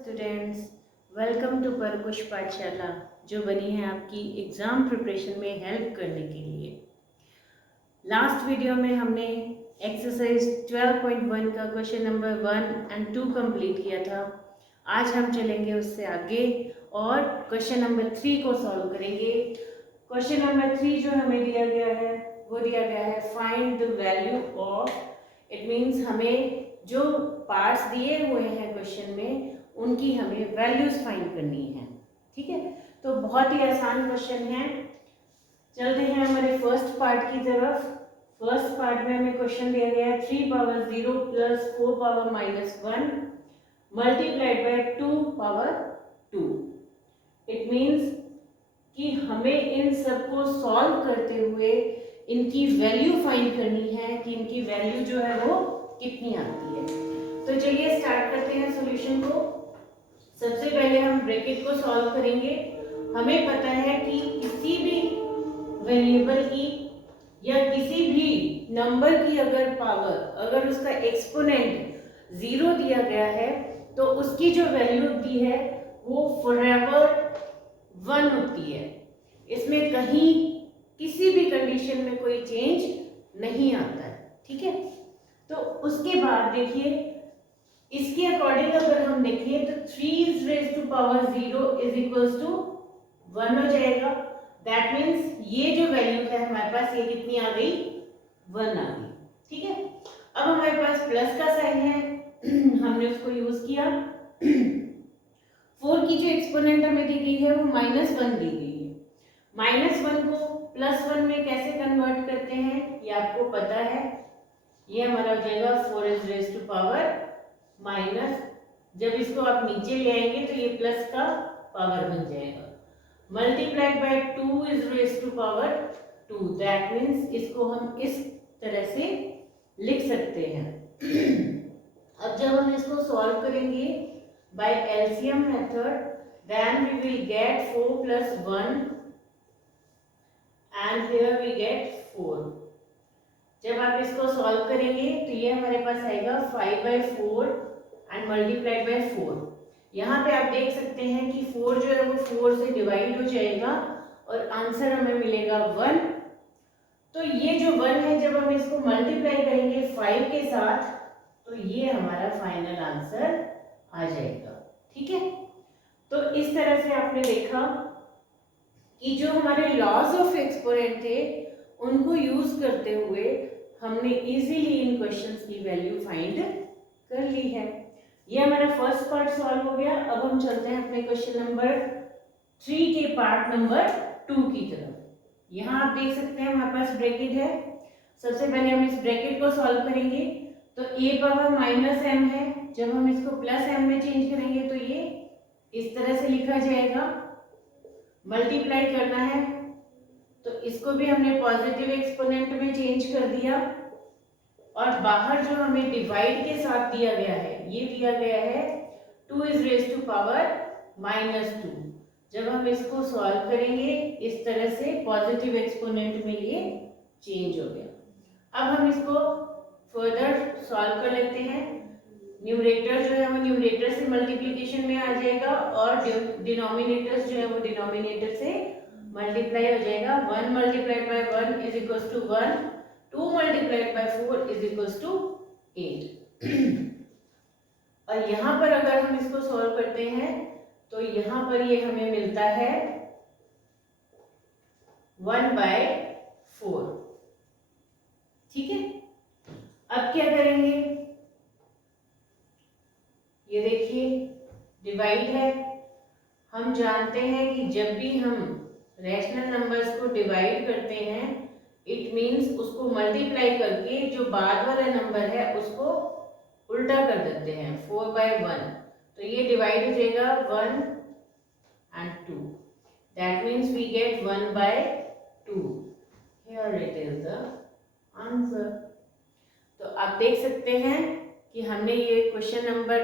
Students, welcome to परकुश पाठशाला जो बनी है आपकी एग्ज़ाम प्रिपरेशन में हेल्प करने के लिए। लास्ट वीडियो में हमने एक्सरसाइज 12.1 का क्वेश्चन नंबर 1 एंड 2 कंप्लीट किया था। आज हम चलेंगे उससे आगे और क्वेश्चन नंबर 3 को सॉल्व करेंगे। क्वेश्चन नंबर 3 जो हमें दिया गया है वो दिया गया है find the value of. It means हमें जो पार्ट्स दिए हुए हैं क्वेश्चन में उनकी हमें वैल्यूज फाइंड करनी है। ठीक है, तो बहुत ही आसान क्वेश्चन है। चलते हैं हमारे फर्स्ट पार्ट की तरफ। फर्स्ट पार्ट में हमें क्वेश्चन दिया गया है 3 power 0 plus 4 power minus 1 multiplied by 2 power 2। It means कि हमें इन सबको सॉल्व करते हुए इनकी वैल्यू फाइंड करनी है कि इनकी वैल्यू जो है वो कितनी आती है। तो चलिए स्टार्ट करते हैं सॉल्यूशन को। सबसे पहले हम ब्रैकेट को सॉल्व करेंगे। हमें पता है कि किसी भी वेरिएबल की या किसी भी नंबर की अगर पावर, अगर उसका एक्सपोनेंट 0 दिया गया है तो उसकी जो वैल्यू होती है वो फॉरएवर 1 होती है। इसमें कहीं किसी भी कंडीशन में कोई चेंज नहीं आता है। ठीक है, तो उसके बाद देखिए इसके अकॉर्डिंग अगर हम देखें तो 3 raised to power 0 is equals to 1 हो जाएगा। दैट मीन्स ये जो वैल्यू है हमारे पास ये कितनी आ गई, 1 आ गई। ठीक है, अब हमारे पास प्लस का साइन है हमने उसको यूज किया। 4 की जो एक्सपोनेंट हमें दी गई है वो -1 दी गई है। -1 को +1 में कैसे कन्वर्ट करते हैं ये आपको पता है। ये हमारा हो जाएगा 4 is raised to power minus, जब इसको आप नीचे ले आएंगे तो ये प्लस का पावर बन जाएगा, multiplied by 2 is raise to power 2। That means इसको हम इस तरह से लिख सकते हैं। अब जब हम इसको सॉल्व करेंगे by LCM method then we will get 4 plus 1 and here we get 4। जब आप इसको सॉल्व करेंगे तो ये हमारे पास आएगा 5/4 एंड मल्टीप्लाइड बाय 4। यहाँ पे आप देख सकते हैं कि 4 जो है वो 4 से डिवाइड हो जाएगा और आंसर हमें मिलेगा 1। तो ये जो 1 है जब हम इसको मल्टीप्लाई करेंगे 5 के साथ तो ये हमारा फाइनल आंसर आ जाएगा। ठीक है, तो इस तरह से आपने देखा कि जो हमारे लॉज ऑफ एक्सपोनेंट थे उनको यूज करते हुए हमने इजीली इन क्वेश्चंस की वैल्यू फाइंड कर ली है। ये हमारा फर्स्ट पार्ट सॉल्व हो गया। अब हम चलते हैं अपने क्वेश्चन नंबर 3 के पार्ट नंबर 2 की तरफ। यहाँ आप देख सकते हैं हमारे पास ब्रैकेट है। सबसे पहले हम इस ब्रैकेट को सॉल्व करेंगे तो a पावर -m है, जब हम इसको प्लस m में चेंज करेंगे तो ये इस तरह से लिखा जाएगा। मल्टीप्लाई करना है तो इसको भी हमने पॉजिटिव एक्सपोनेंट में चेंज कर दिया और बाहर जो हमें डिवाइड के साथ दिया गया है ये दिया गया है 2 इज रेज टू पावर -2। जब हम इसको सॉल्व करेंगे इस तरह से पॉजिटिव एक्सपोनेंट में ये चेंज हो गया। अब हम इसको फर्दर सॉल्व कर लेते हैं। न्यूमरेटर जो है वो न्यूमरेटर से मल्टीप्लिकेशन में आ जाएगा और डिनोमिनेटर्स जो है वो डिनोमिनेटर से मल्टीप्लाई हो जाएगा। 1 multiplied by 1 is equals to 1, 2 multiplied by 4 is equals to 8। और यहाँ पर अगर हम इसको सॉल्व करते हैं तो यहाँ पर ये हमें मिलता है 1/4। ठीक है, अब क्या करेंगे, ये देखिए डिवाइड है। हम जानते हैं कि जब भी हम रैशनल नंबर्स को डिवाइड करते हैं इट मीन्स उसको मल्टीप्लाई करके जो बाद वाला नंबर है उसको उल्टा कर देते हैं 4/1। तो ये डिवाइड हो जाएगा 1 and 2। That means we get 1/2। Here it is the answer. तो आप देख सकते हैं कि हमने ये क्वेश्चन नंबर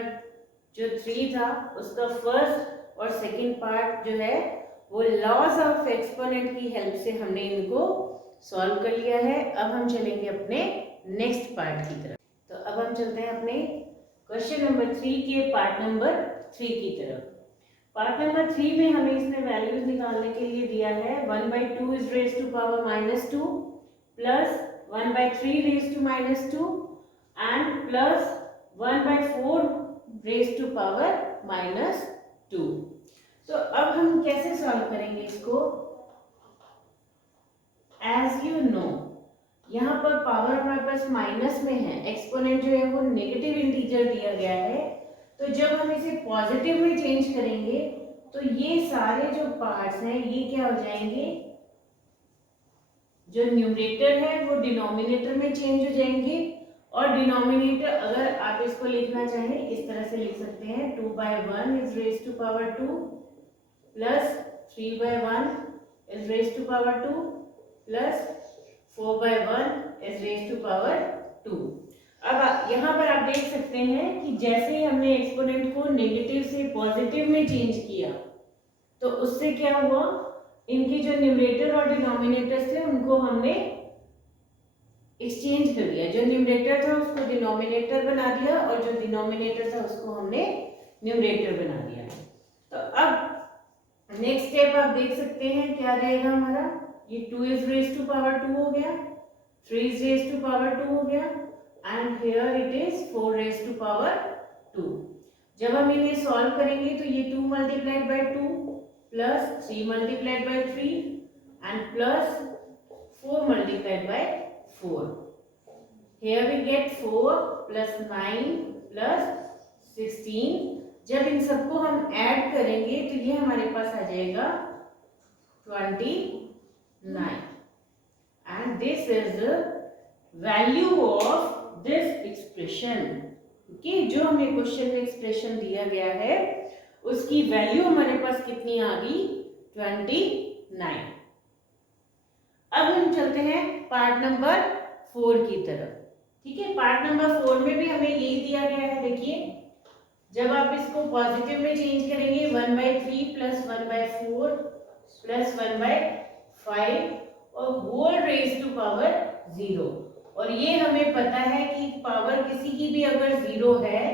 जो 3 था उसका फर्स्ट और सेकंड पार्ट जो है वो लॉज ऑफ एक्सपोनेंट की हेल्प से हमने इनको सॉल्व कर लिया है। अब हम चलेंगे अपने नेक्स्ट पार्ट की तरफ। तो अब हम चलते हैं अपने क्वेश्चन नंबर 3 के पार्ट नंबर 3 की तरफ। पार्ट नंबर 3 में हमें इसने वैल्यूज निकालने के लिए दिया है 1/2 is raise to power -2 plus 1/3 raise to -2 and plus 1/4 raise to power -2। तो अब हम कैसे सॉल्व करेंगे इसको? एज यू नो, यहाँ पर पावर हमारे पास माइनस में है, एक्सपोनेंट जो है वो नेगेटिव इंटीजर दिया गया है। तो जब हम इसे पॉजिटिव में चेंज करेंगे तो ये सारे जो पार्ट्स हैं ये क्या हो जाएंगे, जो न्यूमरेटर है वो डिनोमिनेटर में चेंज हो जाएंगे। और डिनोमिनेटर अगर आप इसको लिखना चाहें इस तरह से लिख सकते हैं 2/1 is raise to power 2 plus 3/1 is raise to power 2 plus 4/1 is raise to power 2। अब यहाँ पर आप देख सकते हैं कि जैसे ही हमने एक्सपोनेंट को नेगेटिव से पॉजिटिव में चेंज किया तो उससे क्या हुआ, इनकी जो न्यूमरेटर और डिनोमिनेटर्स थे उनको हमने एक्सचेंज कर दिया। जो न्यूमरेटर था उसको डिनोमिनेटर बना दिया और जो डिनोमिनेटर था उसको हमने न्यूमरेटर बना दिया। तो अब नेक्स्ट स्टेप आप देख सकते हैं क्या रहेगा हमारा, ये 2 इज रेज टू पावर 2 हो गया, 3 इज रेज टू पावर 2 हो गया and here it is 4 raise to power 2। जब हम इन्हें सॉल्व करेंगे तो ये 2 multiplied by 2 plus 3 multiplied by 3 and plus 4 multiplied by 4। Here we get 4 plus 9 plus 16। जब इन सबको हम ऐड करेंगे तो ये हमारे पास आ जाएगा 29 and this is the value of this expression। Okay, जो हमें क्वेश्चन में एक्सप्रेशन दिया गया है उसकी वैल्यू हमारे पास कितनी आ गई, 29। अब हम चलते हैं पार्ट नंबर 4 की तरफ। ठीक है, पार्ट नंबर 4 में भी हमें यही दिया गया है। देखिए, जब आप इसको पॉजिटिव में चेंज करेंगे 1/3 प्लस 1/4 प्लस 1/5 और होल रेज टू पावर 0। और ये हमें पता है कि पावर किसी की भी अगर 0 है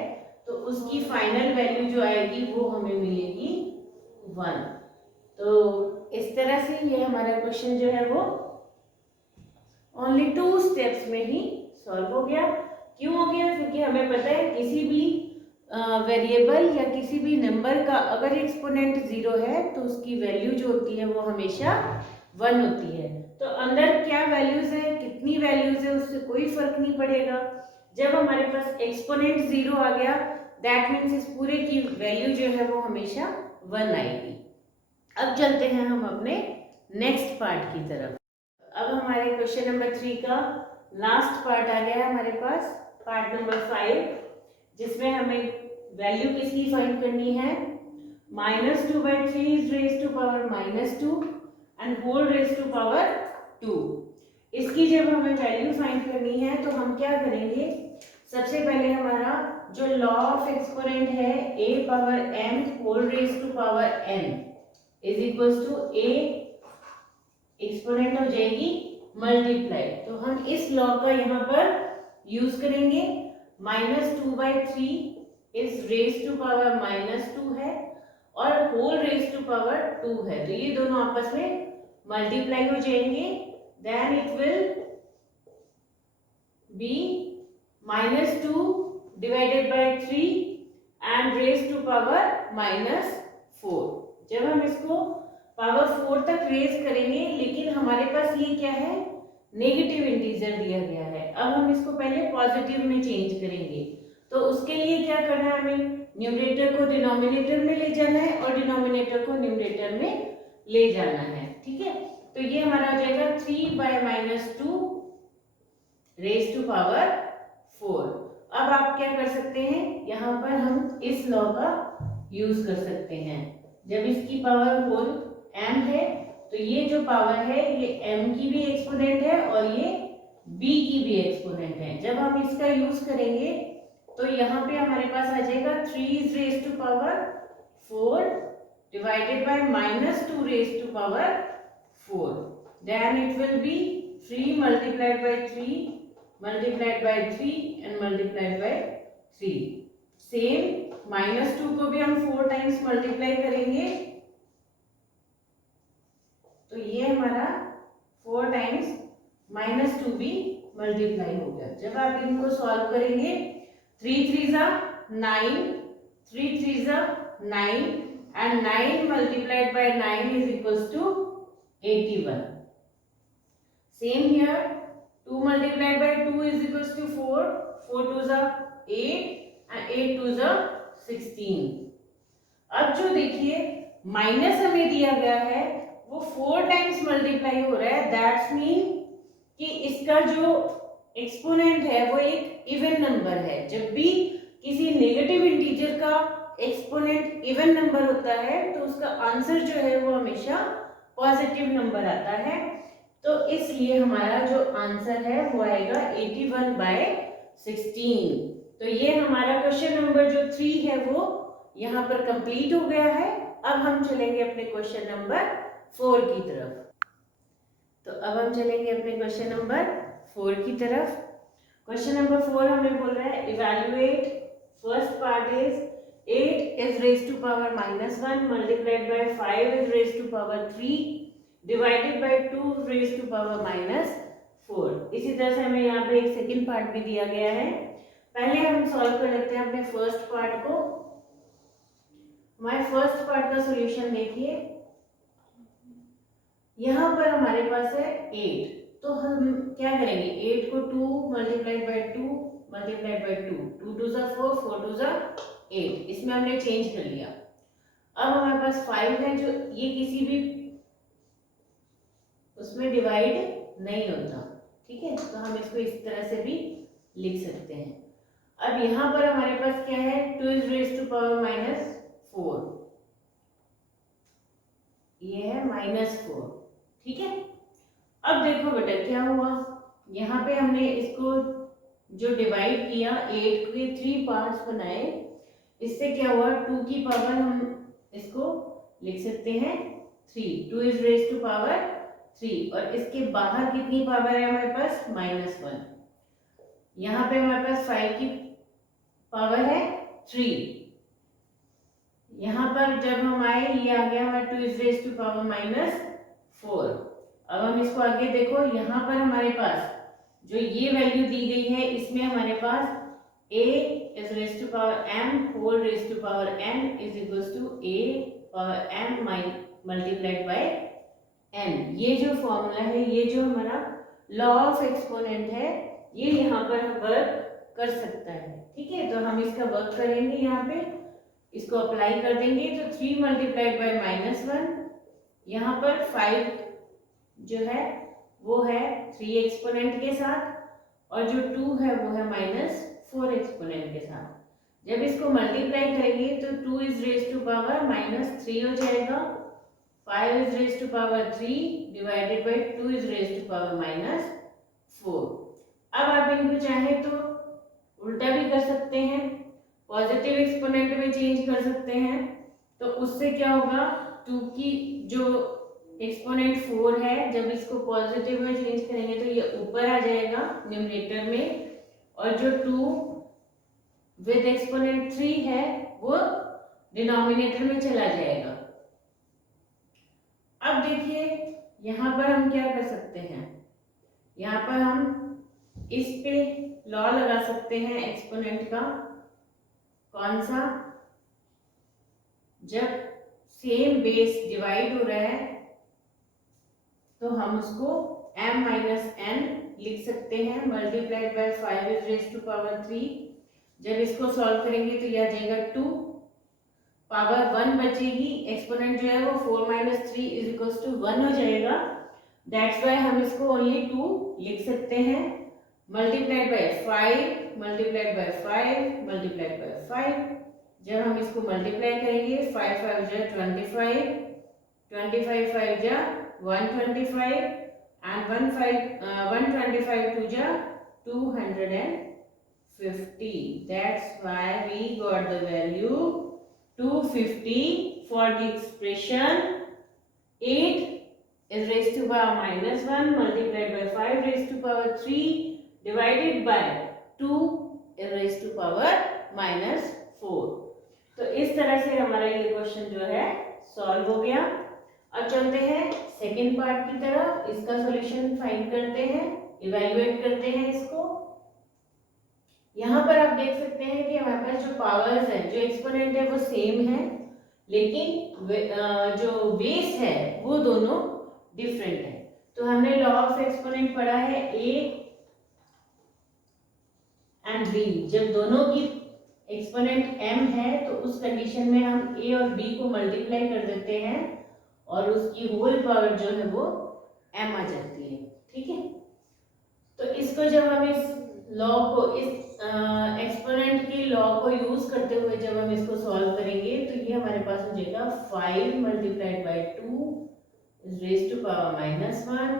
तो उसकी फाइनल वैल्यू जो आएगी वो हमें मिलेगी 1। तो इस तरह से ये हमारा क्वेश्चन जो है वो ओनली 2 स्टेप्स में ही सॉल्व हो गया। क्यों हो गया? क्योंकि हमें पता है किसी भी वेरिएबल या किसी भी नंबर का अगर एक्सपोनेंट 0 है तो उसकी वैल्यू जो होती है वो हमेशा 1 होती है। तो अंदर क्या वैल्यूज है, कितनी वैल्यूज है, उससे कोई फर्क नहीं पड़ेगा। जब हमारे पास एक्सपोनेंट 0 आ गया दैट मीन्स इस पूरे की वैल्यू जो है वो हमेशा 1 आएगी। अब चलते हैं हम अपने नेक्स्ट पार्ट की तरफ। अब हमारे क्वेश्चन नंबर 3 का लास्ट पार्ट आ गया है हमारे पास, पार्ट नंबर 5, जिसमें हमें वैल्यू किसकी फाइंड करनी है, -2/3 is raise to power -2 and whole raise to power 2। इसकी जब हमें वैल्यू फाइंड करनी है तो हम क्या करेंगे, सबसे पहले हमारा जो लॉ ऑफ एक्सपोनेंट है a power m whole raise to power n is equals to a exponent हो जाएगी मल्टीप्लाई। तो हम इस लॉ का यहाँ पर यूज करेंगे। -2/3 इज रेज टू पावर -2 है और होल रेज टू पावर 2 है, तो ये दोनों आपस में मल्टीप्लाई हो जाएंगे। Then it will be -2 divided by 3 and raise to power -4। जब हम इसको पावर 4 तक रेज करेंगे, लेकिन हमारे पास ये क्या है, नेगेटिव इंटीजर दिया गया है। अब हम इसको पहले पॉजिटिव में चेंज करेंगे, तो उसके लिए क्या करना है, हमें न्यूमरेटर को डिनोमिनेटर में ले जाना है और डिनोमिनेटर को न्यूमरेटर में ले जाना है। ठीक है, तो ये हमारा हो जाएगा 3/-2 रेज टू पावर 4। अब आप क्या कर सकते हैं, यहाँ पर हम इस लॉ का यूज कर सकते हैं। जब इसकी पावर होल m है तो ये जो पावर है ये m की भी एक्सपोनेंट है और ये b की भी एक्सपोनेंट है। जब हम इसका यूज करेंगे तो यहाँ पे हमारे पास आ जाएगा 3 is raise to power 4 divided by -2 raise to power 4। Then it will be 3 multiplied by 3 multiplied by 3 and multiplied by 3। Same -2 को भी हम 4 टाइम्स मल्टीप्लाई करेंगे तो ये हमारा 4 टाइम्स -2 भी मल्टीप्लाई हो गया। जब आप इनको सॉल्व करेंगे 3 3 जा 9, 3 3 जा 9 and 9 multiplied by 9 is equals to 81. Same here, 2 multiplied by 2 is equals to 4, 4 2 जा 8 and 8 2 जा 16. अब जो देखिए माइनस हमें दिया गया है वो 4 टाइम्स मल्टीप्लाई हो रहा है, दैट्स मीन कि इसका जो एक्सपोनेंट है वो एक इवन नंबर है। जब भी किसी नेगेटिव इंटीजर का एक्सपोनेंट इवन नंबर होता है तो उसका आंसर जो है वो हमेशा पॉजिटिव नंबर आता है। तो इसलिए हमारा जो आंसर है वो आएगा 81/16। तो ये हमारा क्वेश्चन नंबर जो 3 है वो यहाँ पर कंप्लीट हो गया है। अब हम चलेंगे अपने क्वेश्चन नंबर 4 की तरफ। तो अब हम चलेंगे अपने क्वेश्चन नंबर 4 की तरफ। क्वेश्चन नंबर 4 हमें बोल रहा है evaluate, first part is 8 is raised to power -1 multiplied by 5 is raised to power 3 divided by 2 raised to power -4। इसी तरह से हमें यहाँ पे एक सेकंड पार्ट भी दिया गया है। पहले हम सॉल्व कर लेते हैं अपने फर्स्ट पार्ट को। हमारे फर्स्ट पार्ट का सॉल्यूशन देखिए, यहाँ पर हमारे पास है 8, तो हम क्या करेंगे 8 को 2 multiplied by 2 multiplied by 2, 2 2 जा 4, 4 2 जा 8, इसमें हमने चेंज कर लिया। अब हमारे पास 5 है जो ये किसी भी उसमें डिवाइड नहीं होता, ठीक है, तो हम इसको इस तरह से भी लिख सकते हैं। अब यहाँ पर हमारे पास क्या है 2 is raised to power -4, ये है -4, ठीक है। अब देखो बेटा क्या हुआ, यहाँ पे हमने इसको जो डिवाइड किया 8 के 3 पार्ट्स बनाए, इससे क्या हुआ 2 की पावर हम इसको लिख सकते हैं 3, 2 is raised to power 3 और इसके बाहर कितनी पावर है हमारे पास -1। यहाँ पे हमारे पास 5 की पावर है 3, यहाँ पर जब हम आए ये आ गया हमारा 2 is raised to power -4। अब हम इसको आगे देखो, यहाँ पर हमारे पास जो ये वैल्यू दी गई है इसमें हमारे पास a is raised to power m whole raised to power n is equals to a power m multiplied by n। ये जो फॉर्मूला है, ये जो हमारा लॉ ऑफ एक्सपोनेंट है, ये यहाँ पर वर्क कर सकता है, ठीक है। तो हम इसका वर्क करेंगे, यहाँ पे इसको अप्लाई कर देंगे तो 3 multiplied by -1, यहाँ पर 5 जो है वो है 3 एक्सपोनेंट के साथ और जो 2 है वो है -4 एक्सपोनेंट के साथ। जब इसको मल्टीप्लाई करेंगे तो 2 is raised to power -3 हो जाएगा, 5 is raised to power 3 divided by 2 is raised to power -4। अब आप इनको चाहे तो उल्टा भी कर सकते हैं, पॉजिटिव एक्सपोनेंट में चेंज कर सकते हैं। तो उससे क्या होगा 2 की जो एक्सपोनेंट 4 है, जब इसको पॉजिटिव में चेंज करेंगे तो ये ऊपर आ जाएगा न्यूमरेटर में, और जो 2 विद एक्सपोनेंट 3 है वो डिनोमिनेटर में चला जाएगा। अब देखिए यहाँ पर हम क्या कर सकते हैं, यहाँ पर हम इस पे लॉ लगा सकते हैं एक्सपोनेंट का। कौन सा? जब सेम बेस डिवाइड हो रहा है तो हम उसको m minus n लिख सकते हैं multiplied by 5 is raised to power 3। जब इसको सॉल्व करेंगे तो यह आ जाएगा 2, पावर 1 बचेगी, एक्सपोनेंट जो है वो 4 minus 3 is equals to 1 हो जाएगा। दैट्स वाई हम इसको ओनली 2 लिख सकते हैं, multiplied by 5 multiplied bye 5 multiplied bye 5। जब हम इसको मल्टीप्लाई करेंगे 5 5 जा 25, 25 5 जा 125 and 125 2 ja 250। That's why we got the value 250 for the expression 8 is raised to power -1 multiplied by 5 raised to power 3 divided by 2 is raised to power -4। तो इस तरह से हमारा ये क्वेश्चन जो है सॉल्व हो गया। अब चलते हैं सेकेंड पार्ट की तरफ, इसका सॉल्यूशन फाइंड करते हैं, इवैल्यूएट करते हैं इसको। यहाँ पर आप देख सकते हैं कि हमारे पास जो पावर्स है, जो एक्सपोनेंट है वो सेम है, लेकिन जो बेस है वो दोनों डिफरेंट है। तो हमने लॉ ऑफ एक्सपोनेंट पढ़ा है ए एंड बी। जब दोनों की एक्सपोनेंट m है तो उस कंडीशन में हम a और b को मल्टीप्लाई कर देते हैं और उसकी होल पावर जो है वो m आ जाती है। ठीक है, तो इसको जब हम इस लॉ को, इस एक्सपोनेंट के लॉ को यूज करते हुए जब हम इसको सॉल्व करेंगे तो ये हमारे पास हो जाएगा 5 multiplied by 2 raise to power -1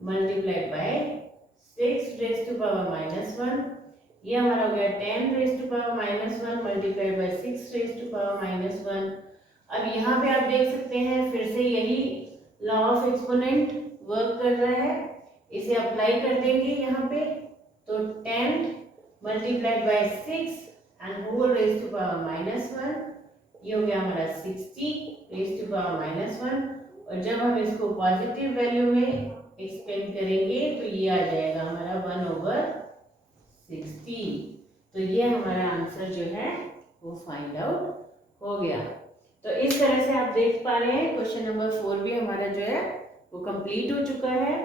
multiplied by 6 raise to power -1। ये हमारा हो गया 10 raise to power -1 multiplied by 6 raise to power -1। अब यहाँ पे आप देख सकते हैं फिर से यही लॉ ऑफ एक्सपोनेंट वर्क कर रहा है, इसे अप्लाई कर देंगे यहाँ पे। तो 10 multiplied by 6 and whole raise to power -1, ये हो गया हमारा 60 रेज टू पावर -1। और जब हम इसको पॉजिटिव वैल्यू में एक्सपेंड करेंगे तो ये आ जाएगा हमारा 1/60। तो ये हमारा आंसर जो है वो फाइंड आउट हो गया। तो इस तरह से आप देख पा रहे हैं क्वेश्चन नंबर 4 भी हमारा जो है वो कंप्लीट हो चुका है।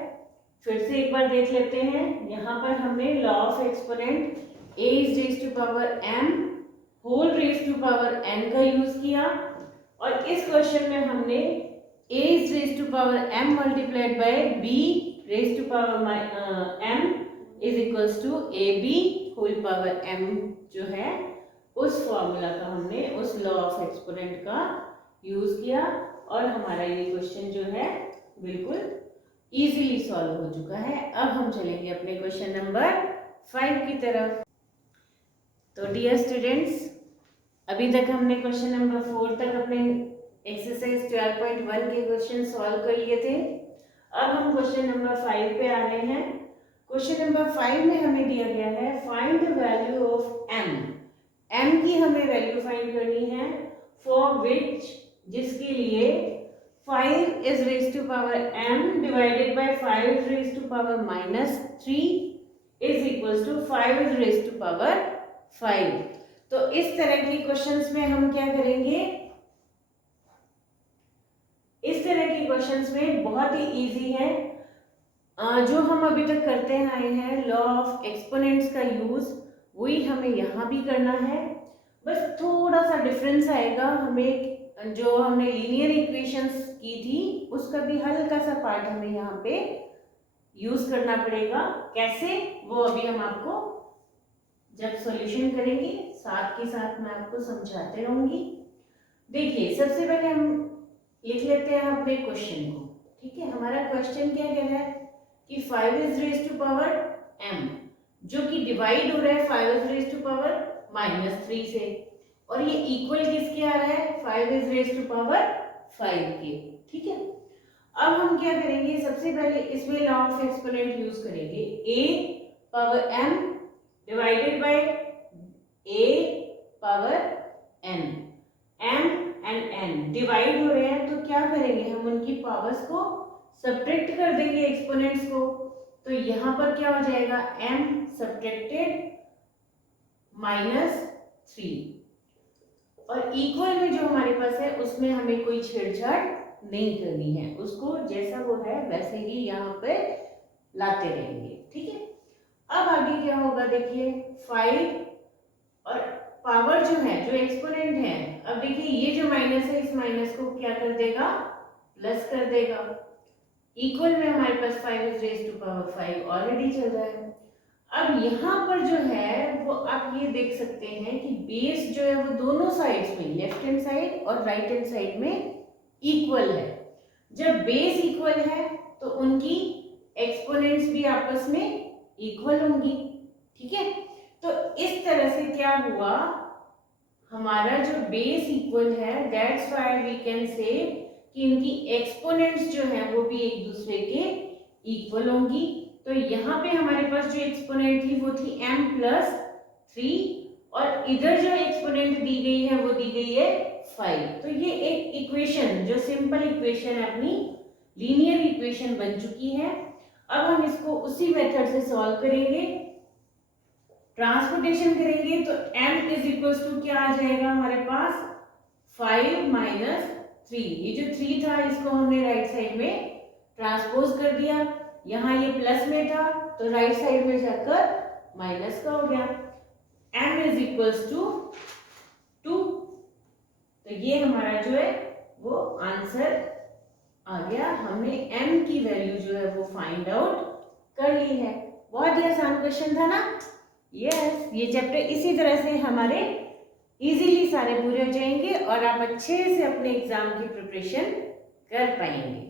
फिर से एक बार देख लेते हैं। यहाँ पर हमने law of exponent a is raise to power m whole raise to power n का यूज किया, और इस क्वेश्चन में हमने a is raise to power m multiplied by b raise to power m is equals to ab whole power m जो है उस formula का हमने, उस लॉ ऑफ एक्सपोनेंट का यूज किया, और हमारा ये क्वेश्चन जो है बिल्कुल इजीली सॉल्व हो चुका है। अब हम चलेंगे अपने क्वेश्चन नंबर 5 की तरफ। तो डियर स्टूडेंट्स, अभी तक हमने क्वेश्चन नंबर 4 तक अपने एक्सरसाइज 12.1 के क्वेश्चन सॉल्व कर लिए थे। अब हम क्वेश्चन नंबर 5 पे आ रहे हैं। क्वेश्चन नंबर 5 में हमें दिया गया है find the value of m। m की हमें वैल्यू फाइंड करनी है फॉर विच, जिसके लिए 5 is raised to power m divided by 5 raised to power -3 is equals to 5 is raised to power 5। तो इस तरह के क्वेश्चंस में हम क्या करेंगे, इस तरह के क्वेश्चंस में बहुत ही इजी है। जो हम अभी तक करते आए हैं लॉ ऑफ एक्सपोनेंट्स का यूज, वही हमें यहाँ भी करना है। बस थोड़ा सा डिफरेंस आएगा, हमें जो हमने लीनियर इक्वेशंस की थी उसका भी हल्का सा पार्ट हमें यहाँ पे यूज करना पड़ेगा। कैसे, वो अभी हम आपको जब सॉल्यूशन करेंगे साथ के साथ मैं आपको समझाते रहूंगी। देखिए, सबसे पहले हम लिख लेते हैं अपने क्वेश्चन को। ठीक है, हमारा क्वेश्चन क्या कह रहा है कि 5 is raise to power m, जो कि डिवाइड हो रहा है 5 इज रेज टू पावर -3 से, और ये इक्वल किसके आ रहा है, 5 इज रेज टू पावर 5 के। ठीक है, अब हम क्या करेंगे, सबसे पहले इसमें लॉ ऑफ एक्सपोनेंट यूज करेंगे। a power m divided by a power n, m and n divide हो रहे हैं, तो क्या करेंगे, हम उनकी पावर्स को सब्ट्रैक्ट कर देंगे एक्सपोनेंट्स को। तो यहाँ पर क्या हो जाएगा, m सब्ट्रैक्टेड -3, और इक्वल में जो हमारे पास है उसमें हमें कोई छेड़छाड़ नहीं करनी है, उसको जैसा वो है वैसे ही यहाँ पे लाते रहेंगे। ठीक है, अब आगे क्या होगा, देखिए 5 और पावर जो है, जो एक्सपोनेंट है, अब देखिए ये जो माइनस है इस माइनस को क्या कर देगा, प्लस कर देगा। इक्वल में हमारे पास 5 is raise to power 5 already चल रहा है। अब यहाँ पर जो है वो आप ये देख सकते हैं कि बेस जो है वो दोनों साइड्स में, लेफ्ट हैंड साइड और राइट हैंड साइड में इक्वल है। जब बेस इक्वल है तो उनकी एक्सपोनेंट्स भी आपस में इक्वल होंगी। ठीक है, तो इस तरह से क्या हुआ, हमारा जो बेस इक्वल है, that's why we can say कि इनकी एक्सपोनेंट्स जो है वो भी एक दूसरे के इक्वल होंगी। तो यहाँ पे हमारे पास जो एक्सपोनेंट थी वो थी m+3, और इधर जो एक्सपोनेंट दी गई है वो दी गई है 5। तो ये एक इक्वेशन जो सिंपल इक्वेशन है अपनी लीनियर इक्वेशन बन चुकी है। अब हम इसको उसी मेथड से सॉल्व करेंगे, ट्रांसपोर्टेशन करेंगे तो m इज इक्वल्स टू क्या आ जाएगा हमारे पास 5 माइनस 3। ये जो 3 था इसको हमने राइट साइड में ट्रांसपोज कर दिया, यहाँ ये प्लस में था तो राइट साइड में जाकर माइनस का हो गया। m is equals to 2। तो ये हमारा जो है वो आंसर आ गया। हमने m की वैल्यू जो है वो फाइंड आउट कर ली है। बहुत ही आसान क्वेश्चन था ना। यस, ये चैप्टर इसी तरह से हमारे इजीली सारे पूरे हो जाएंगे और आप अच्छे से अपने एग्जाम की प्रिपरेशन कर पाएंगे।